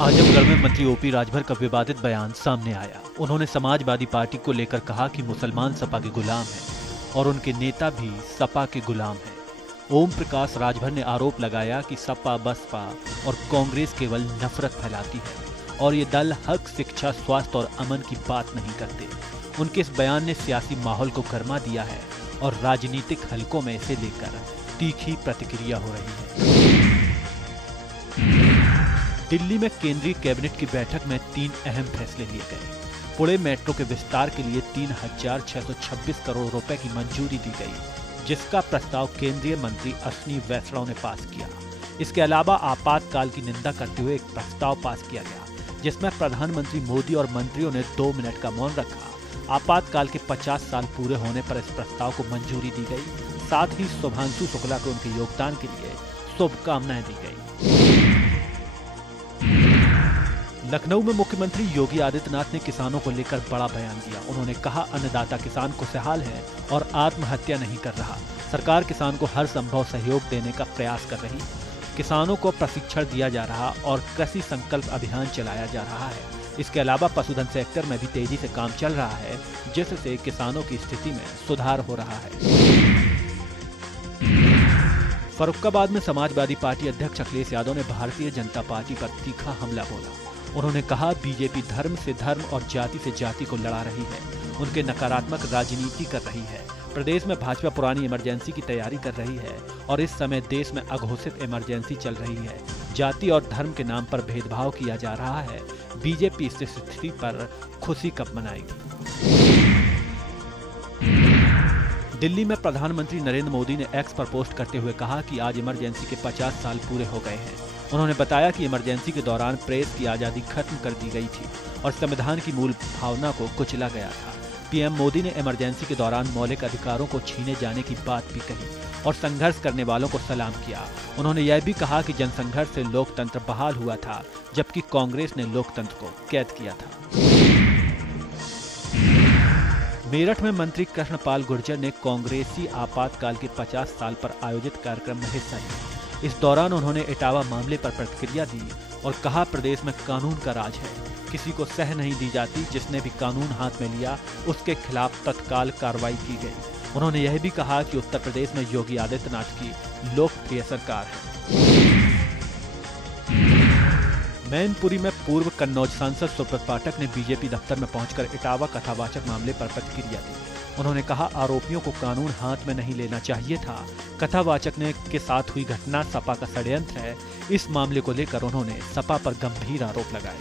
आजमगढ़ में मंत्री ओपी राजभर का विवादित बयान सामने आया। उन्होंने समाजवादी पार्टी को लेकर कहा कि मुसलमान सपा के गुलाम हैं और उनके नेता भी सपा के गुलाम हैं। ओम प्रकाश राजभर ने आरोप लगाया कि सपा, बसपा और कांग्रेस केवल नफरत फैलाती है और ये दल हक, शिक्षा, स्वास्थ्य और अमन की बात नहीं करते। उनके इस बयान ने सियासी माहौल को गरमा दिया है और राजनीतिक हलकों में इसे लेकर तीखी प्रतिक्रिया हो रही है। दिल्ली में केंद्रीय कैबिनेट की बैठक में 3 अहम फैसले लिए गए। पुणे मेट्रो के विस्तार के लिए 3,626 करोड़ रुपए की मंजूरी दी गई, जिसका प्रस्ताव केंद्रीय मंत्री अश्विनी वैष्णव ने पास किया। इसके अलावा आपातकाल की निंदा करते हुए एक प्रस्ताव पास किया गया, जिसमें प्रधानमंत्री मोदी और मंत्रियों ने 2 मिनट का मौन रखा। आपातकाल के 50 साल पूरे होने पर इस प्रस्ताव को मंजूरी दी गई। साथ ही शुभांशु शुक्ला को उनके योगदान के लिए शुभकामनाएं दी गई। लखनऊ में मुख्यमंत्री योगी आदित्यनाथ ने किसानों को लेकर बड़ा बयान दिया। उन्होंने कहा, अन्नदाता किसान खुशहाल है और आत्महत्या नहीं कर रहा। सरकार किसान को हर संभव सहयोग देने का प्रयास कर रही। किसानों को प्रशिक्षण दिया जा रहा और कृषि संकल्प अभियान चलाया जा रहा है। इसके अलावा पशुधन सेक्टर में भी तेजी से काम चल रहा है, जिससे किसानों की स्थिति में सुधार हो रहा है। फर्रुखाबाद में समाजवादी पार्टी अध्यक्ष अखिलेश यादव ने भारतीय जनता पार्टी पर तीखा हमला बोला। उन्होंने कहा, बीजेपी धर्म से धर्म और जाति से जाति को लड़ा रही है। उनके नकारात्मक राजनीति कर रही है। प्रदेश में भाजपा पुरानी इमरजेंसी की तैयारी कर रही है और इस समय देश में अघोषित इमरजेंसी चल रही है। जाति और धर्म के नाम पर भेदभाव किया जा रहा है। बीजेपी इस स्थिति पर खुशी कब मनाएगी। दिल्ली में प्रधानमंत्री नरेंद्र मोदी ने एक्स पर पोस्ट करते हुए कहा कि आज इमरजेंसी के 50 साल पूरे हो गए हैं। उन्होंने बताया कि इमरजेंसी के दौरान प्रेस की आज़ादी खत्म कर दी गई थी और संविधान की मूल भावना को कुचला गया था। पीएम मोदी ने इमरजेंसी के दौरान मौलिक अधिकारों को छीने जाने की बात भी कही और संघर्ष करने वालों को सलाम किया। उन्होंने यह भी कहा कि जनसंघर्ष से लोकतंत्र बहाल हुआ था, जबकि कांग्रेस ने लोकतंत्र को कैद किया था। मेरठ में मंत्री कृष्णपाल गुर्जर ने कांग्रेसी आपातकाल के 50 साल पर आयोजित कार्यक्रम में हिस्सा लिया। इस दौरान उन्होंने इटावा मामले पर प्रतिक्रिया दी और कहा, प्रदेश में कानून का राज है, किसी को सह नहीं दी जाती। जिसने भी कानून हाथ में लिया उसके खिलाफ तत्काल कार्रवाई की गई। उन्होंने यह भी कहा कि उत्तर प्रदेश में योगी आदित्यनाथ की लोकप्रिय सरकार है। मैनपुरी में पूर्व कन्नौज सांसद सुब्रत पाठक ने बीजेपी दफ्तर में पहुंचकर इटावा कथावाचक मामले पर प्रतिक्रिया दी। उन्होंने कहा, आरोपियों को कानून हाथ में नहीं लेना चाहिए था। कथावाचक ने के साथ हुई घटना सपा का षड्यंत्र है। इस मामले को लेकर उन्होंने सपा पर गंभीर आरोप लगाए।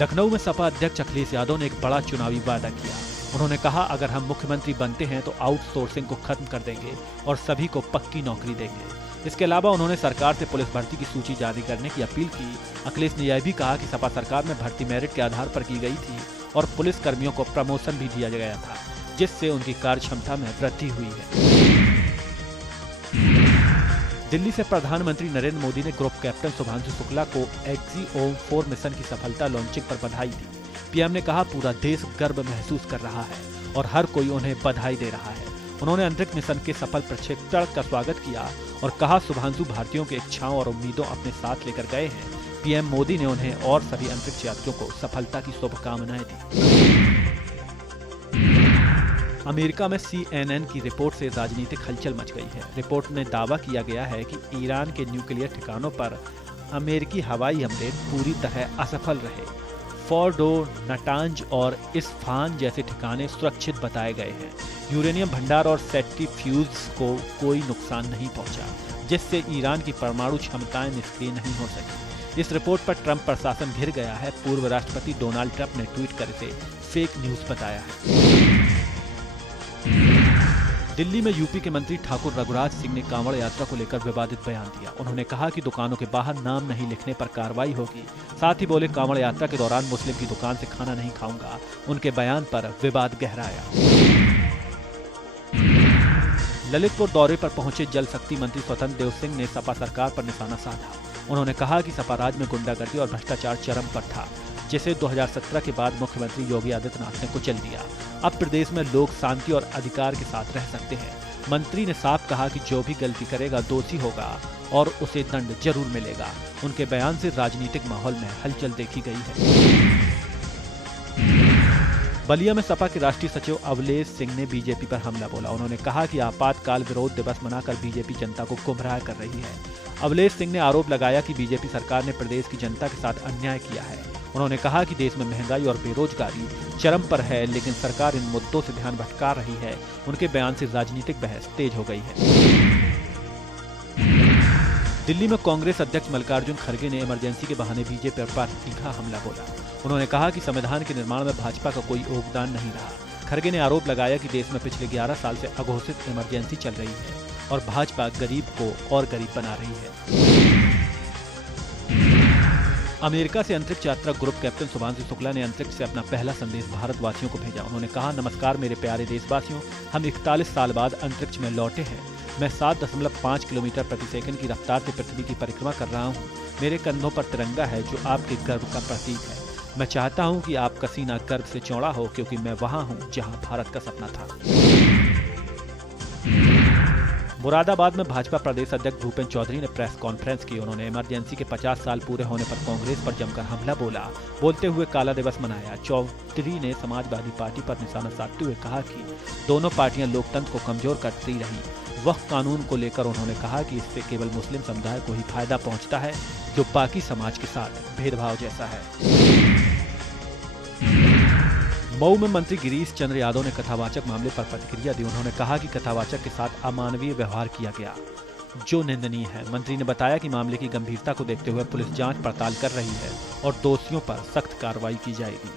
लखनऊ में सपा अध्यक्ष अखिलेश यादव ने एक बड़ा चुनावी वादा किया। उन्होंने कहा, अगर हम मुख्यमंत्री बनते हैं तो आउटसोर्सिंग को खत्म कर देंगे और सभी को पक्की नौकरी देंगे। इसके अलावा उन्होंने सरकार से पुलिस भर्ती की सूची जारी करने की अपील की। अखिलेश ने यह भी कहा कि सपा सरकार में भर्ती मेरिट के आधार पर की गई थी और पुलिस कर्मियों को प्रमोशन भी दिया गया था, जिससे उनकी कार्य क्षमता में वृद्धि हुई है। दिल्ली से प्रधानमंत्री नरेंद्र मोदी ने ग्रुप कैप्टन शुभांशु शुक्ला को एक्सिओम-4 मिशन की सफलता लॉन्चिंग पर बधाई दी। पीएम ने कहा, पूरा देश गर्व महसूस कर रहा है और हर कोई उन्हें बधाई दे रहा है। उन्होंने अंतरिक्ष मिशन के सफल प्रक्षेपण का स्वागत किया और कहा, शुभांशु भारतीयों की इच्छाओं और उम्मीदों अपने साथ लेकर गए हैं। पीएम मोदी ने उन्हें और सभी अंतरिक्ष यात्रियों को सफलता की शुभकामनाएं दी। अमेरिका में CNN की रिपोर्ट से राजनीतिक हलचल मच गई है। रिपोर्ट में दावा किया गया है कि ईरान के न्यूक्लियर ठिकानों पर अमेरिकी हवाई हमले पूरी तरह असफल रहे। फोर्डो, नटांज और इस्फहान जैसे ठिकाने सुरक्षित बताए गए हैं। यूरेनियम भंडार और सेंट्रीफ्यूज को कोई नुकसान नहीं पहुंचा, जिससे ईरान की परमाणु क्षमताएं निष्क्रिय नहीं हो सकी। इस रिपोर्ट पर ट्रंप प्रशासन घिर गया है। पूर्व राष्ट्रपति डोनाल्ड ट्रंप ने ट्वीट कर इसे फेक न्यूज बताया है। दिल्ली में यूपी के मंत्री ठाकुर रघुराज सिंह ने कांवड़ यात्रा को लेकर विवादित बयान दिया। उन्होंने कहा कि दुकानों के बाहर नाम नहीं लिखने पर कार्रवाई होगी। साथ ही बोले, कांवड़ यात्रा के दौरान मुस्लिम की दुकान से खाना नहीं खाऊंगा। उनके बयान पर विवाद गहराया। ललितपुर दौरे पर पहुंचे जल शक्ति मंत्री स्वतंत्र देव सिंह ने सपा सरकार पर निशाना साधा। उन्होंने कहा कि सपा राज में गुंडागर्दी और भ्रष्टाचार चरम पर था, जिसे 2017 के बाद मुख्यमंत्री योगी आदित्यनाथ ने कुचल दिया। अब प्रदेश में लोग शांति और अधिकार के साथ रह सकते हैं। मंत्री ने साफ कहा कि जो भी गलती करेगा दोषी होगा और उसे दंड जरूर मिलेगा। उनके बयान से राजनीतिक माहौल में हलचल देखी गई है। बलिया में सपा के राष्ट्रीय सचिव अवलेश सिंह ने बीजेपी पर हमला बोला। उन्होंने कहा कि आपातकाल विरोध दिवस मनाकर बीजेपी जनता को गुमराह कर रही है। अवलेश सिंह ने आरोप लगाया कि बीजेपी सरकार ने प्रदेश की जनता के साथ अन्याय किया है। उन्होंने कहा कि देश में महंगाई और बेरोजगारी चरम पर है, लेकिन सरकार इन मुद्दों से ध्यान भटका रही है। उनके बयान से राजनीतिक बहस तेज हो गई है। दिल्ली में कांग्रेस अध्यक्ष मल्लिकार्जुन खड़गे ने इमरजेंसी के बहाने बीजेपी पर तीखा हमला बोला। उन्होंने कहा कि संविधान के निर्माण में भाजपा का कोई योगदान नहीं रहा। खड़गे ने आरोप लगाया कि देश में पिछले 11 साल से अघोषित इमरजेंसी चल रही है और भाजपा गरीब को और गरीब बना रही है। अमेरिका से अंतरिक्ष यात्रा ग्रुप कैप्टन शुभांशु शुक्ला ने अंतरिक्ष से अपना पहला संदेश भारतवासियों को भेजा। उन्होंने कहा, नमस्कार मेरे प्यारे देशवासियों, हम 41 साल बाद अंतरिक्ष में लौटे हैं। मैं 7.5 किलोमीटर प्रति सेकंड की रफ्तार से पृथ्वी की परिक्रमा कर रहा हूँ। मेरे कंधों पर तिरंगा है जो आपके गर्व का प्रतीक है। मैं चाहता हूँ कि आपका सीना गर्व से चौड़ा हो, क्योंकि मैं वहाँ हूँ जहाँ भारत का सपना था। मुरादाबाद में भाजपा प्रदेश अध्यक्ष भूपेंद्र चौधरी ने प्रेस कॉन्फ्रेंस की। उन्होंने इमरजेंसी के 50 साल पूरे होने पर कांग्रेस पर जमकर हमला बोला। बोलते हुए काला दिवस मनाया। चौधरी ने समाजवादी पार्टी पर निशाना साधते हुए कहा कि दोनों पार्टियां लोकतंत्र को कमजोर करती रही। वक्फ कानून को लेकर उन्होंने कहा कि इससे केवल मुस्लिम समुदाय को ही फायदा पहुंचता है, जो बाकी समाज के साथ भेदभाव जैसा है। मऊ में मंत्री गिरीश चंद्र यादव ने कथावाचक मामले पर प्रतिक्रिया दी। उन्होंने कहा कि कथावाचक के साथ अमानवीय व्यवहार किया गया, जो निंदनीय है। मंत्री ने बताया कि मामले की गंभीरता को देखते हुए पुलिस जांच पड़ताल कर रही है और दोषियों पर सख्त कार्रवाई की जाएगी।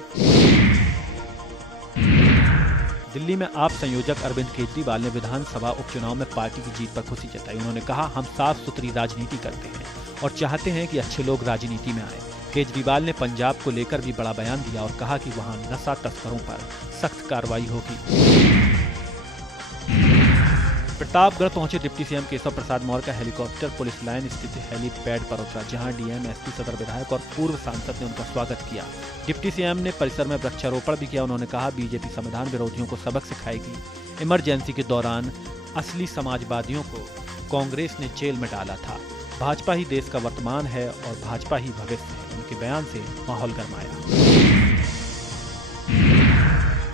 दिल्ली में आप संयोजक अरविंद केजरीवाल ने विधानसभा उपचुनाव में पार्टी की जीत पर खुशी जताई। उन्होंने कहा, हम साफ सुथरी राजनीति करते हैं और चाहते हैं कि अच्छे लोग राजनीति में आए। केजरीवाल ने पंजाब को लेकर भी बड़ा बयान दिया और कहा कि वहां नशा तस्करों पर सख्त कार्रवाई होगी। प्रतापगढ़ पहुंचे डिप्टी सीएम केशव प्रसाद मौर्य का हेलीकॉप्टर पुलिस लाइन स्थित हेलीपैड पर उतरा, जहां डीएम, एसपी, सदर विधायक और पूर्व सांसद ने उनका स्वागत किया। डिप्टी सीएम ने परिसर में वृक्षारोपण भी किया। उन्होंने कहा, बीजेपी संविधान विरोधियों को सबक सिखाएगी। इमरजेंसी के दौरान असली समाजवादियों को कांग्रेस ने जेल में डाला था। भाजपा ही देश का वर्तमान है और भाजपा ही भविष्य है। उनके बयान से माहौल गरमाया।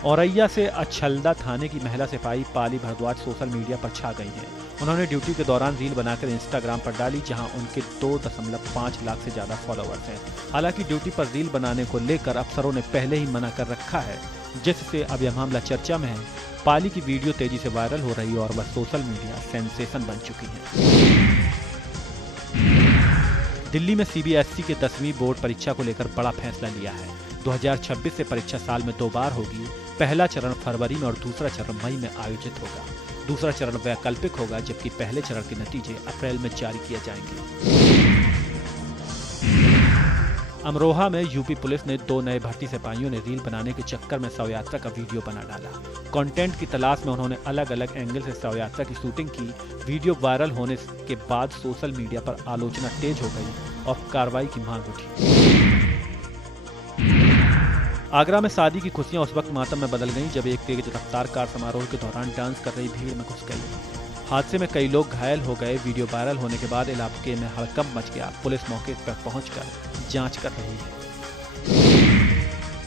औरैया से अछलदा थाने की महिला सिपाही पाली भारद्वाज सोशल मीडिया पर छा गई हैं। उन्होंने ड्यूटी के दौरान रील बनाकर इंस्टाग्राम पर डाली, जहां उनके 2.5 लाख से ज्यादा फॉलोअर्स हैं। हालांकि ड्यूटी पर रील बनाने को लेकर अफसरों ने पहले ही मना कर रखा है, जिससे अब यह मामला चर्चा में है। पाली की वीडियो तेजी से वायरल हो रही है और वह सोशल मीडिया सेंसेशन बन चुकी है। दिल्ली में सीबीएसई के 10वीं बोर्ड परीक्षा को लेकर बड़ा फैसला लिया है। 2026 से परीक्षा साल में 2 बार होगी। पहला चरण फरवरी में और दूसरा चरण मई में आयोजित होगा। दूसरा चरण वैकल्पिक होगा, जबकि पहले चरण के नतीजे अप्रैल में जारी किए जाएंगे। अमरोहा में यूपी पुलिस ने 2 नए भर्ती सिपाहियों ने रील बनाने के चक्कर में शव यात्रा का वीडियो बना डाला। कंटेंट की तलाश में उन्होंने अलग अलग एंगल से शव यात्रा की शूटिंग की। वीडियो वायरल होने के बाद सोशल मीडिया पर आलोचना तेज हो गई और कार्रवाई की मांग उठी। आगरा में शादी की खुशियां उस वक्त मातम में बदल गईं जब एक तेज रफ्तार कार समारोह के दौरान डांस कर रही भीड़ में घुस गई। हादसे में कई लोग घायल हो गए। वीडियो वायरल होने के बाद इलाके में हड़कंप मच गया। पुलिस मौके पर पहुंचकर जांच कर रही है।